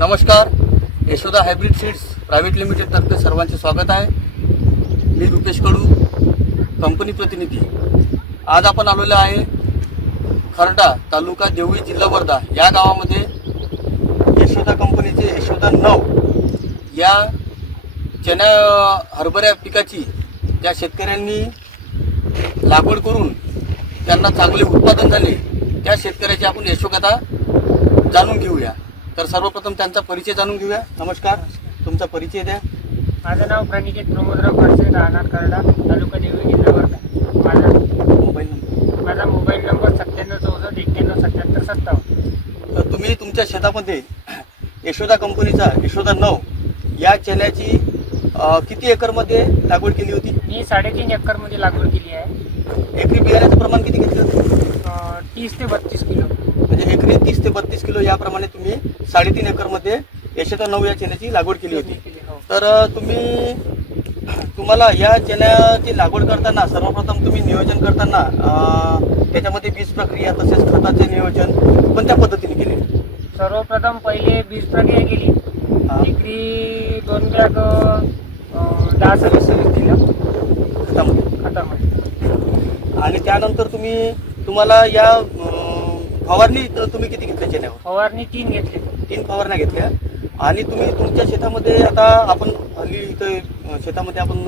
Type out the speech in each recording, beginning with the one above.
नमस्कार. Yashoda hybrid seeds private limited तर्फे सर्वांचे स्वागत आहे. मी रुपेश कडू, कंपनी प्रतिनिधी. आज आपण आलेलो आहे खर्डा तालुका देवळी जिल्हा वर्धा या गावामध्ये यशोदा कंपनीचे यशोदा 9 या चना हरभऱ्या पिकाची त्या शेतकऱ्यांनी लागवड करून त्यांना चांगले उत्पादन झाले त्या शेतकऱ्याची आपण यशोगाथा जाणून घेऊया. तर सर्वप्रथम त्यांचा परिचय जाणून घेऊया. नमस्कार, तुमचा परिचय द्या. माझं नाव प्रणिकेत प्रमोदराव खडसे, राहणार खर्डा, तालुका देवळी, जिल्हा वर्धा. माझा मोबाईल नंबर 9764 तर तुम्ही तुमच्या शेतामध्ये यशोदा कंपनीचा यशोदा 9 या चण्याची किती एकरमध्ये लागवड केली होती? मी 3.5 एकरमध्ये लागवड केली आहे. एकरी बियाण्याचं प्रमाण किती घेतलं? 30 ते 32 किलो. म्हणजे एकरी 30 ते 32 किलो याप्रमाणे तुम्ही 3.5 एकरमध्ये यशोदा 9 या चण्याची लागवड केली होती. तर तुम्हाला या चण्याची लागवड करताना सर्वप्रथम तुम्ही नियोजन करताना त्याच्यामध्ये बीज प्रक्रिया तसेच खताचे नियोजन कोणत्या पद्धतीने केले? सर्वप्रथम पहिले बीज प्रक्रिया केली. एकरी 2 बॅग 10-20 दिलं खतामध्ये. आणि त्यानंतर तुम्हाला या फवारणी तुम्ही किती घेतल्या चण्यावर? फवारणी 3 घेतली. 3 फवारण्या घेतल्या. आणि तुम्ही तुमच्या शेतामध्ये आता आपण हल्ली इथं शेतामध्ये आपण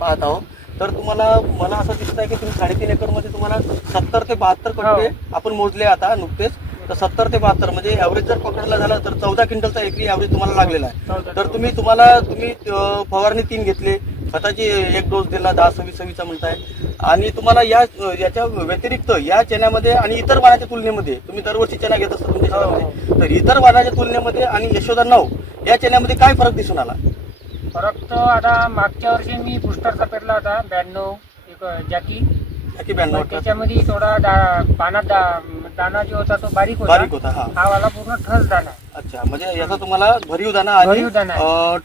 पाहत आहोत, तर मला असं दिसत आहे की तुम्ही 3.5 एकरमध्ये तुम्हाला 70 ते 72 कट्टे आपण मोजले आता नुकतेच. तर 70 ते 72 म्हणजे ॲव्हरेज जर पकडला झाला तर 14 क्विंटलचा एकरी ॲव्हरेज तुम्हाला लागलेला आहे. तर तुम्ही फवारणी 3 घेतले, खताची 1 डोस दिला 10-26 म्हणताय. आणि तुम्हाला याच्या व्यतिरिक्त या चण्यामध्ये आणि इतर वाणाच्या तुलनेमध्ये तुम्ही दरवर्षी चणा घेत असता तुमच्या शेतामध्ये, तर इतर वाणाच्या तुलनेमध्ये आणि यशोदा 9 या चण्यामध्ये काय फरक दिसून आला? फरक तर आता मागच्या वर्षी मी बुस्टरचा पेरला होता 92 जॅकी 92. त्याच्यामध्ये थोडा पानात दाना जो होता तो बारीक होता. हा वाला पूर्ण ठस दाना. अच्छा, म्हणजे याचा तुम्हाला भरीव दाना आणि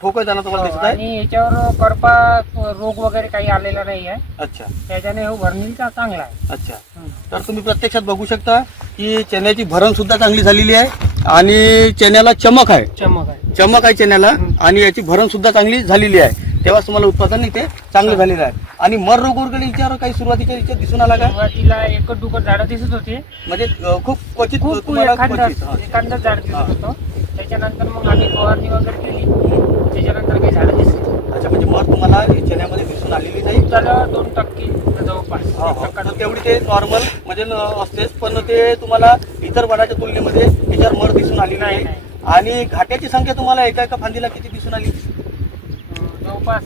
ठोकळ दाना तुम्हाला दिसत आहे. आणि याच्यावर करपा रोग वगैरे काही आलेला नाही आहे. अच्छा, त्याच्याने हो भरणीचा चांगला आहे. अच्छा, तर तुम्ही प्रत्यक्षात बघू शकता की चण्याची भरण सुद्धा चांगली झालेली आहे आणि चण्याला चमक आहे चण्याला. आणि याची भरण सुद्धा चांगली झालेली आहे. तेव्हा तुम्हाला उत्पादन इथे चांगलं झालेलं आहे. आणि मर रोग वगैरे याच्यावर काही सुरुवातीच्या याच्यात दिसून आला का? सुरुवातीला एकच दुकट झाडं दिसत होते, म्हणजे खूप क्वचित एखादं झाड दिसत होतं. त्याच्यानंतर मग आम्ही फवारणी वगैरे केली, त्याच्यानंतर काही झाडं दिसली. अच्छा, म्हणजे मर तुम्हाला चण्यामध्ये दिसून आलेली नाही? त्याला 2% जवळपास. तेवढी ते नॉर्मल म्हणजे असतेच, पण ते तुम्हाला इतर वनाच्या तुलनेमध्ये याच्यावर मर दिसून आली नाही. आणि घाट्याची संख्या तुम्हाला एका फांदीला किती दिसून आली? जवळपास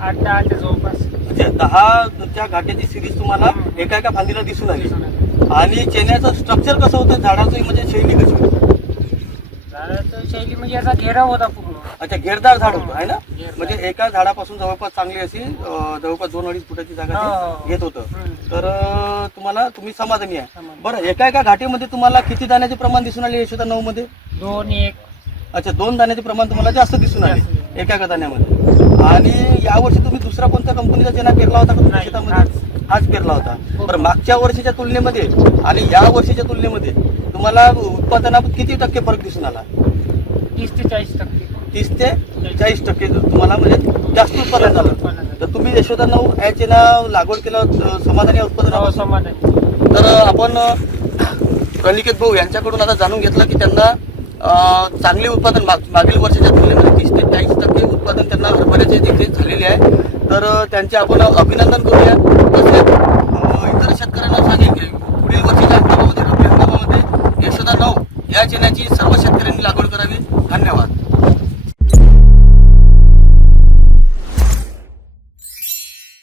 8-10 जवळपास. म्हणजे 10च्या घाट्याची सिरीज तुम्हाला एका फांदीला दिसून आली. आणि चण्याचं स्ट्रक्चर कसं होतं, झाडाचं म्हणजे शैली कशी होती? झाडाचं शैली म्हणजे याचा घेराव होता पूर्ण. अच्छा, घेरदार झाड होतं आहे ना? म्हणजे एका झाडापासून जवळपास चांगली अशी जवळपास 2-2.5 फुटाची जागा घेत होतं. तर तुम्ही समाधानी आहे. बरं, एका घाटीमध्ये तुम्हाला किती दाण्याचे प्रमाण दिसून आले यशोदा 9 मध्ये? 2-1. अच्छा, 2 दाण्याचे प्रमाण तुम्हाला जास्त दिसून आले एका दाण्यामध्ये. आणि यावर्षी तुम्ही दुसरा कोणत्या कंपनीचा चणा पेरला होता का तुमच्या शेतामध्ये? हाच पेरला होता. बरं, मागच्या वर्षीच्या तुलनेमध्ये आणि या वर्षीच्या तुलनेमध्ये तुम्हाला उत्पादनात किती टक्के फरक दिसून आला? 30 ते 40%. 30 ते 40% तुम्हाला म्हणजे जास्त उत्पादन झालं. तर तुम्ही यशोदा 9 या चणा लागवड केलं, समाधानी उत्पादन? समाधानी. तर आपण प्रणिकेत भाऊ यांच्याकडून आता जाणून घेतलं की त्यांना चांगले उत्पादन मागील वर्षाच्या तुलनेमध्ये 30 ते 40% उत्पादन त्यांना हरभऱ्याचे देखील झालेले आहे. तर त्यांचे आपण अभिनंदन करूया. तसेच